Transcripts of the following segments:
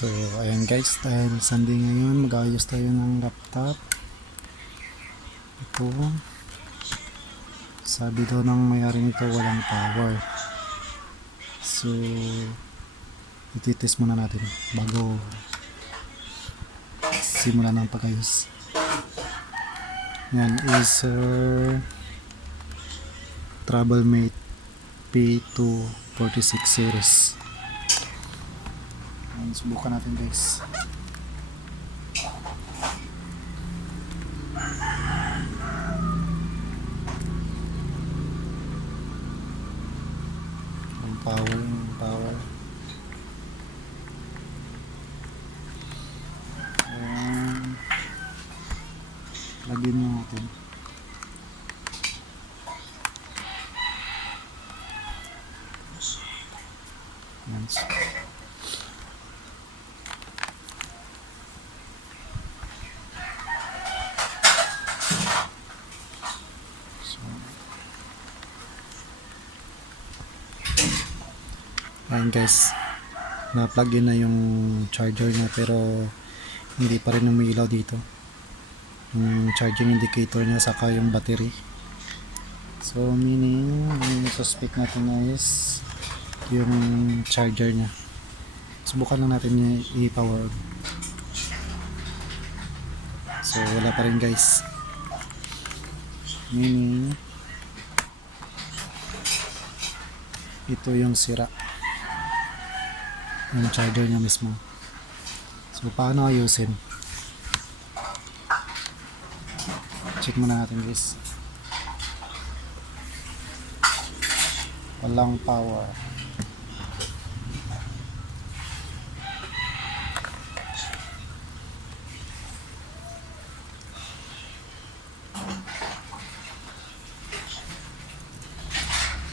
So ayan guys, dahil Sunday ngayon, mag-ayos tayo ng laptop. Ito, sabi daw ng may-ari nito walang power. So ititest muna natin bago simulan ng pag-ayos. Yan is Travelmate P246 series. Yan, subukan natin guys. Power. Ayan. Lagyan nyo natin. Ayan. Ayan guys, na-plug in na yung charger niya pero hindi pa rin umiilaw dito yung charging indicator niya saka yung battery. So meaning yung suspect natin is yung charger niya. Subukan lang natin niya i-power on. So wala pa rin guys, meaning ito yung sira, yung charger niya mismo. So paano ayusin? Check muna natin guys. Walang power.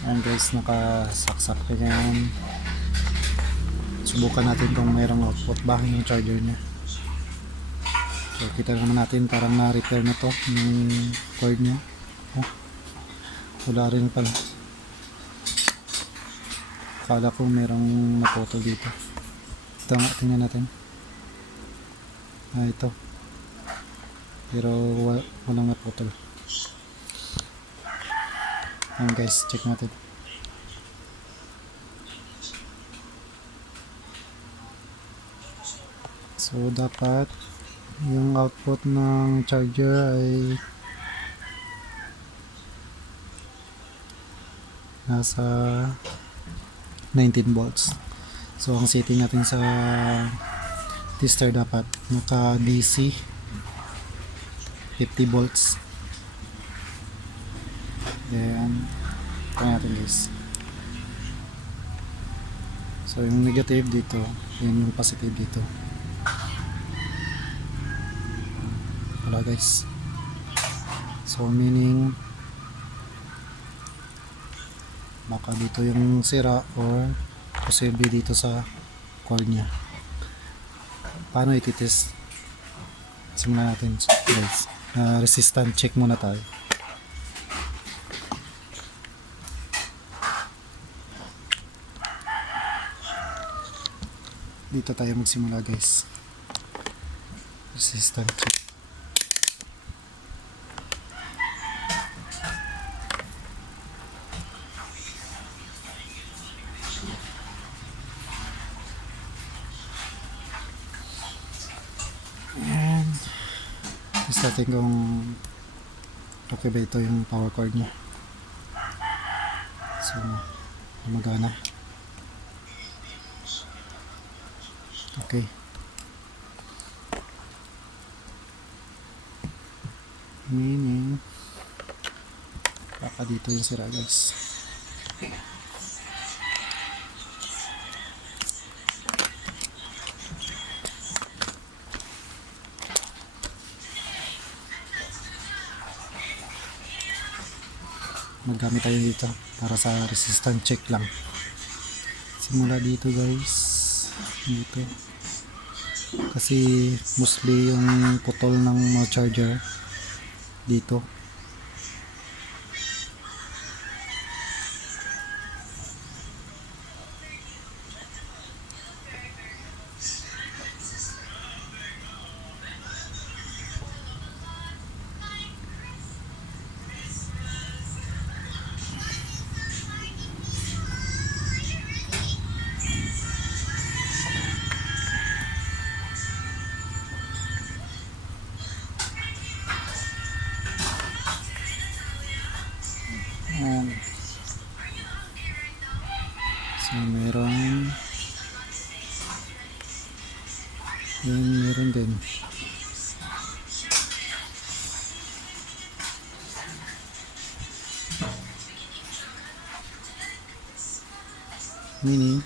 Ayan guys, nakasaksak na yan. Subukan natin kung mayroong output ba yung charger niya. So kita naman natin, parang na-repair na to yung cord niya. Oh, wala rin pala. Akala ko mayroong naputol dito. Ito nga, tingnan natin. Ito. Pero walang naputol. Ayan guys, check natin. So dapat yung output ng charger ay nasa 19 volts. So ang setting natin sa tester dapat naka DC 50 volts. Then try natin guys. So yung negative dito, yan yung positive dito. Wala guys. So meaning baka dito yung sira or posible dito sa cord nya. Paano ititest? Simulan natin guys. Resistance check muna tayo. Dito tayo magsimula guys. Resistance check. And test natin kung okay ba ito yung power cord nya. So magana. Okay. Meaning baka dito yung sira guys. Maggamit tayo dito para sa resistance check lang. Simula dito guys, dito kasi mostly yung putol ng mga charger dito. Meaning,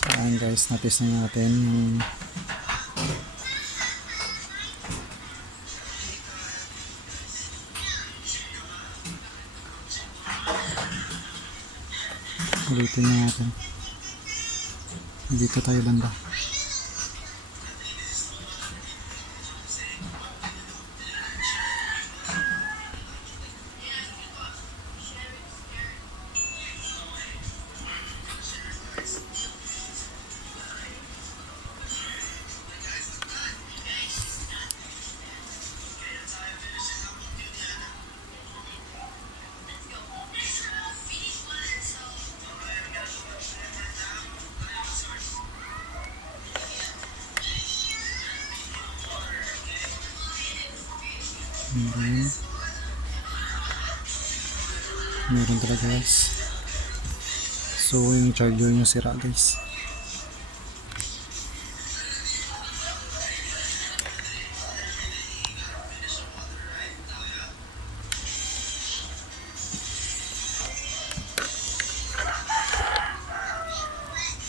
so ayan guys, natis na natin yung ulitin na natin. Dito tayo banda. Meron talaga guys. So yung charger nyo sira guys.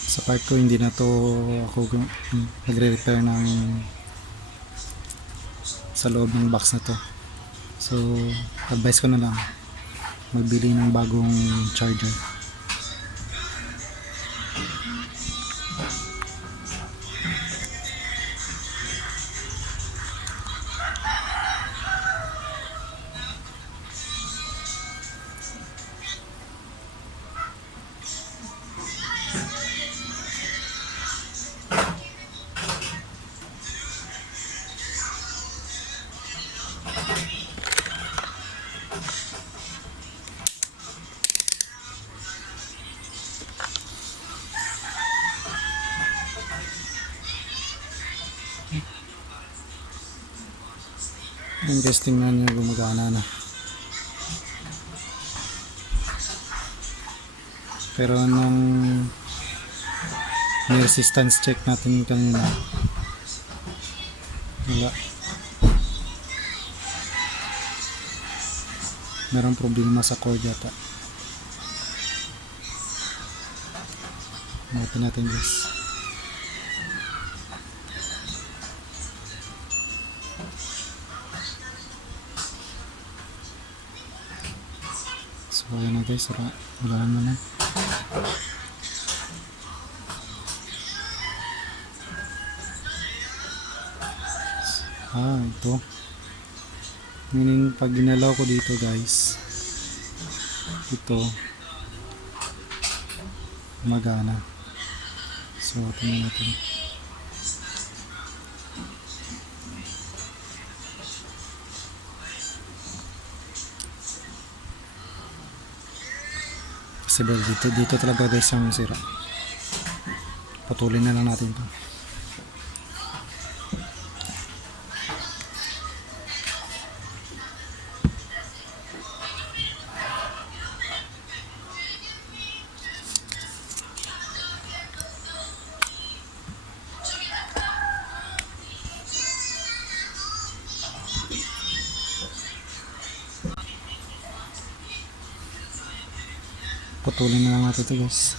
Sa part ko hindi na to ako nagre-repair ng sa loob ng box na to. So advice ko na lang magbili ng bagong charger. Yung guys, tingnan nyo, gumagana na. Pero nung resistance check natin kanina, wala. Merong problema sa cord yata. Hanapin natin guys. So ayan na guys, wala na. Ito. Meaning pag ginalaw ko dito guys, ito gumagana. So tingnan natin. Kasi dito talaga guys ang sira. Putulin na lang natin to. Putulin na lang natin ito guys.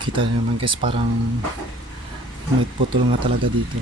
Kita nyo naman guys, parang may putol nga talaga dito.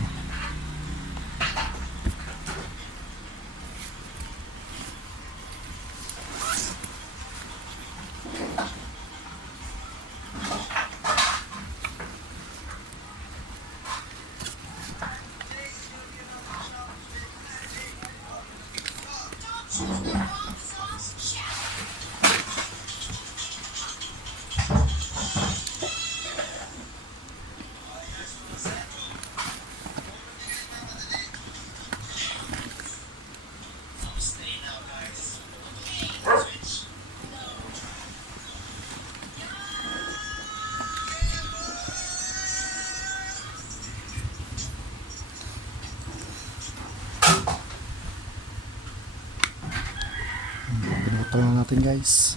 Pinutol na natin guys.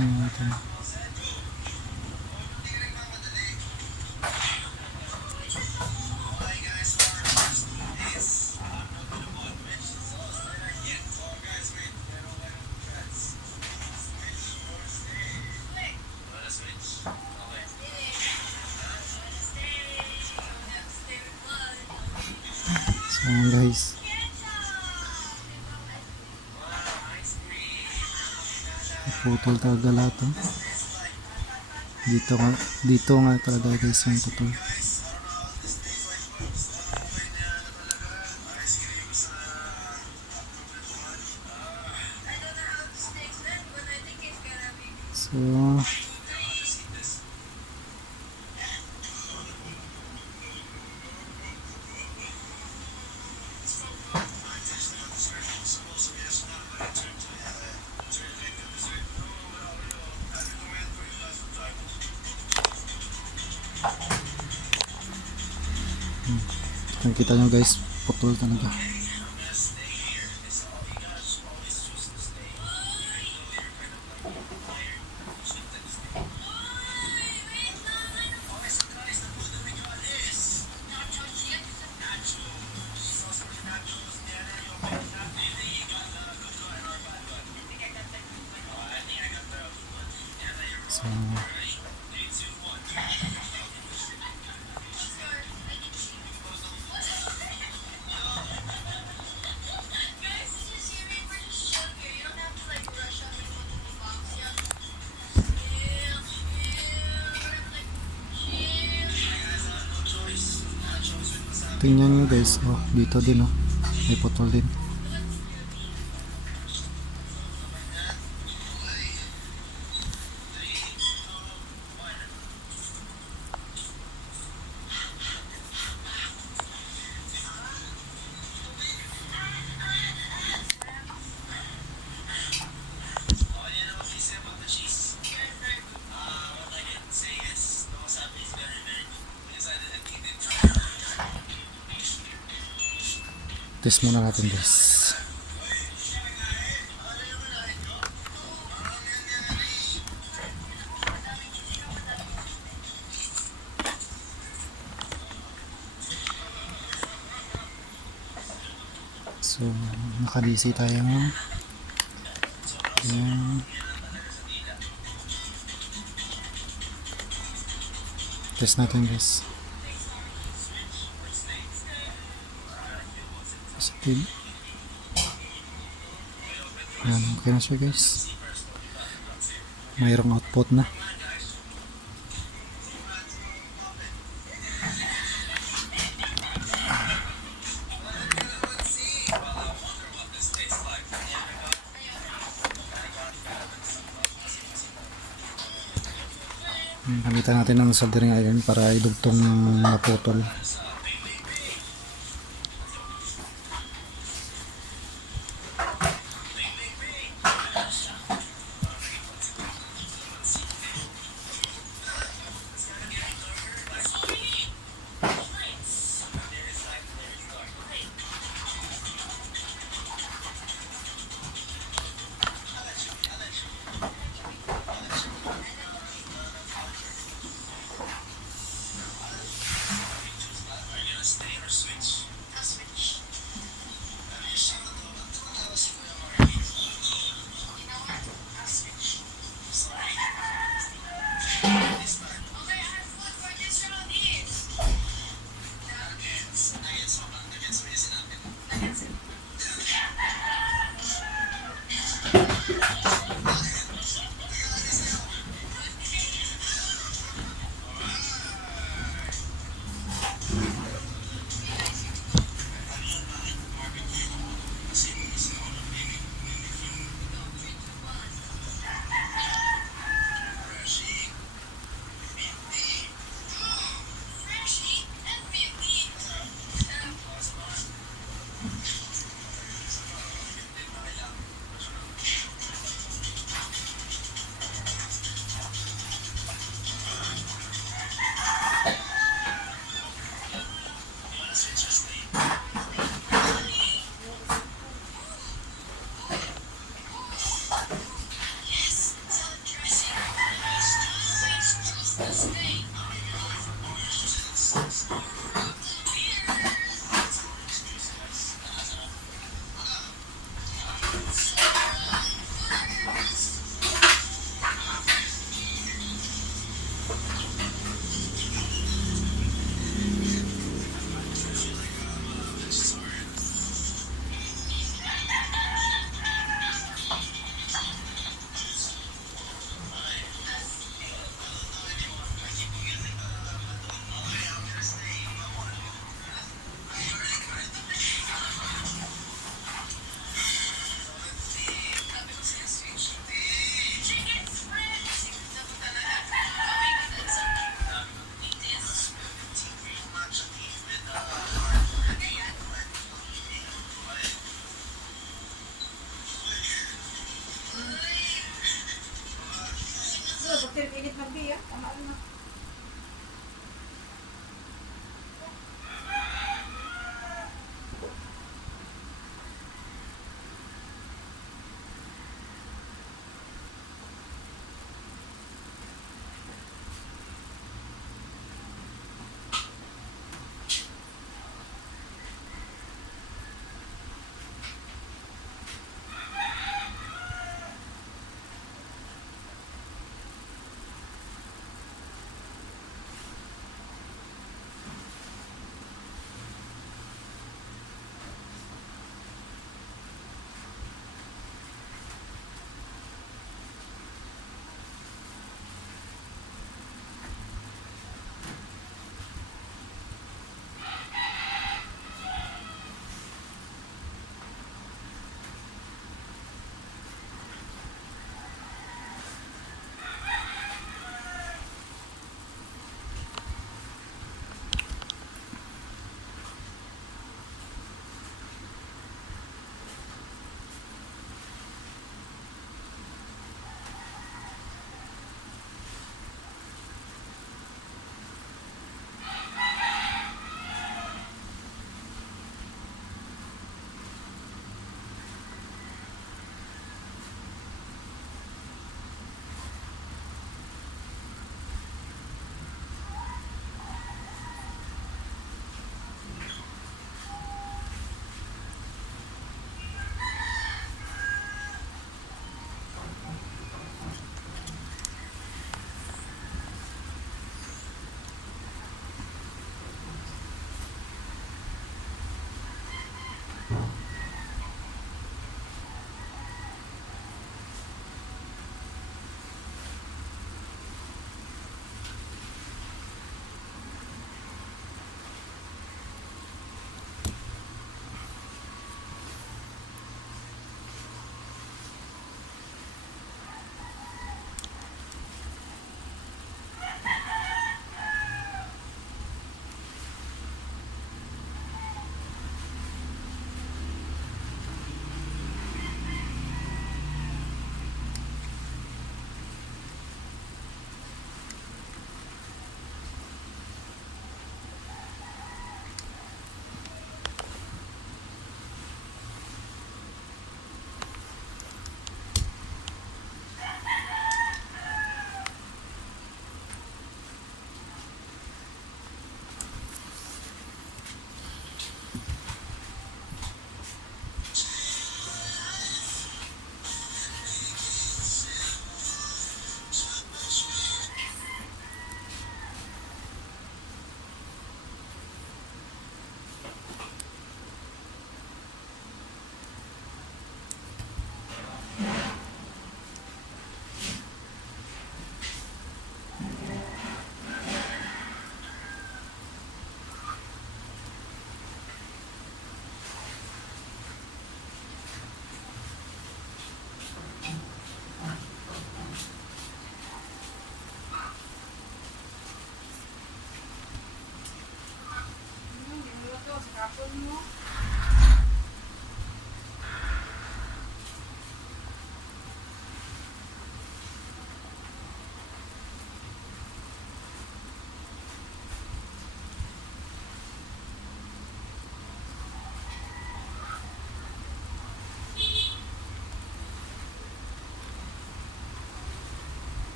Natin. So guys, putol talaga lahat oh. Dito nga talaga guys yung putol. So nakikita nyo guys, putol talaga. So tingnan nyo guys, oh, dito din oh, may putol din. Test muna natin guys. So naka-DC tayo. Ayan. Test natin guys. Positive. Ayan, okay na siya guys. Mayroong output na. Gamitan natin ng soldering iron para idugtong naputol.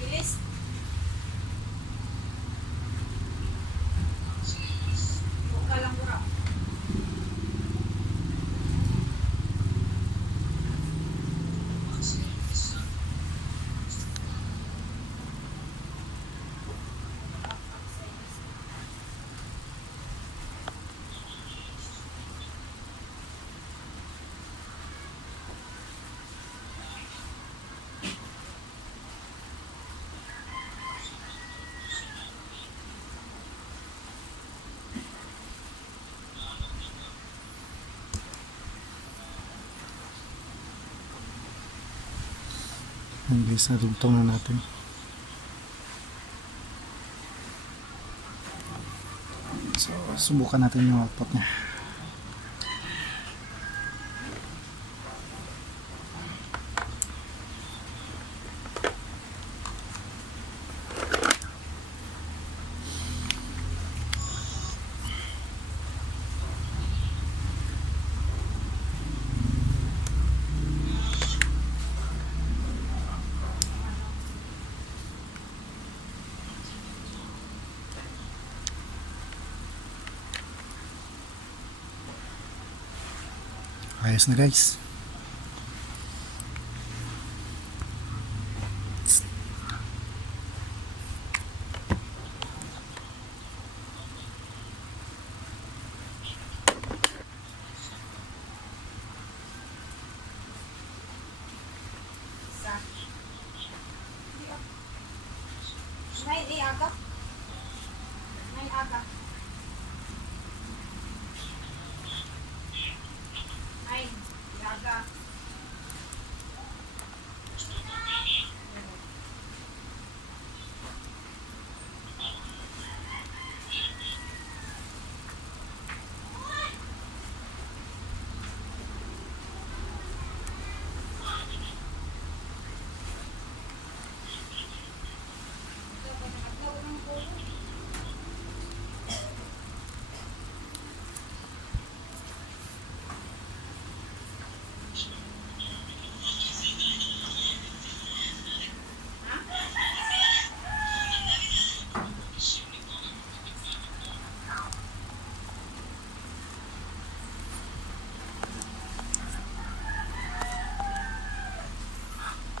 Bilis. Buka lang mura. Ang guys, nadugtong na natin. So, subukan natin yung output niya. Ayos na guys. Isa. May iaga. May aga. May iaga.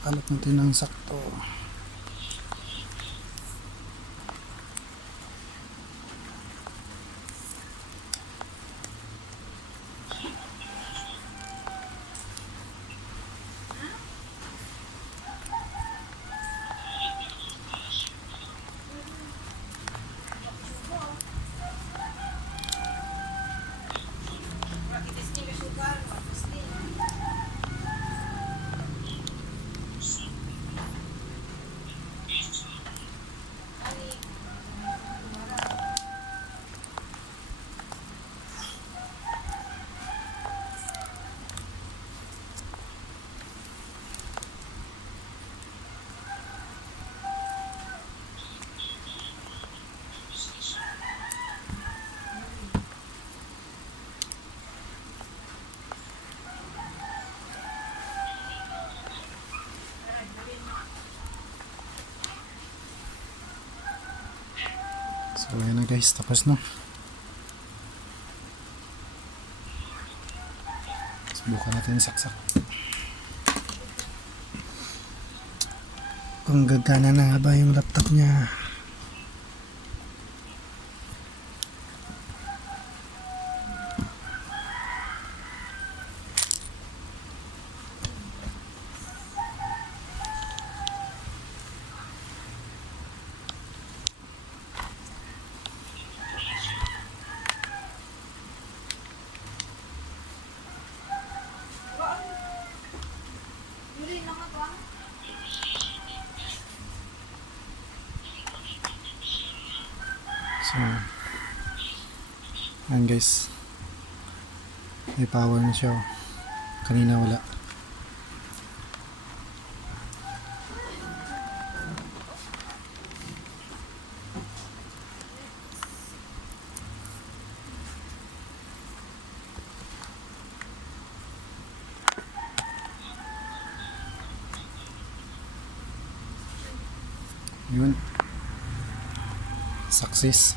Kalat natin ng sakto. Rakitis niya sugar. Pasti. Ani. So ayan na guys, tapos na. Subukan natin saksak. Kung gagana na nga ba yung laptop niya. Yuri na nga ba? So ayan guys, may power na siya. Kanina wala. Yun. Success.